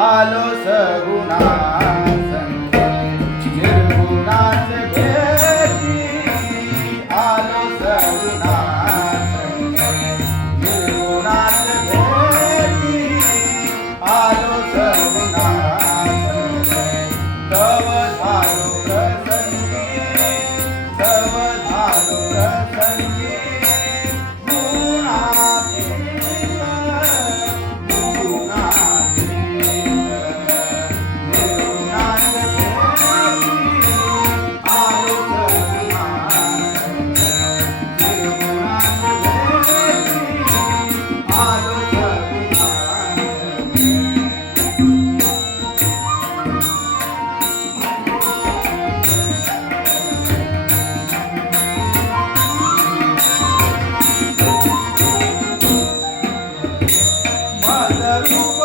आलो सगुणा संगे निर्गुणाच भेटी आलो सगुणा संगे निर्गुणाच भेटी आलो सगुणा संगे तव झालो प्रसंगी तव झालो प्रसंगी रूप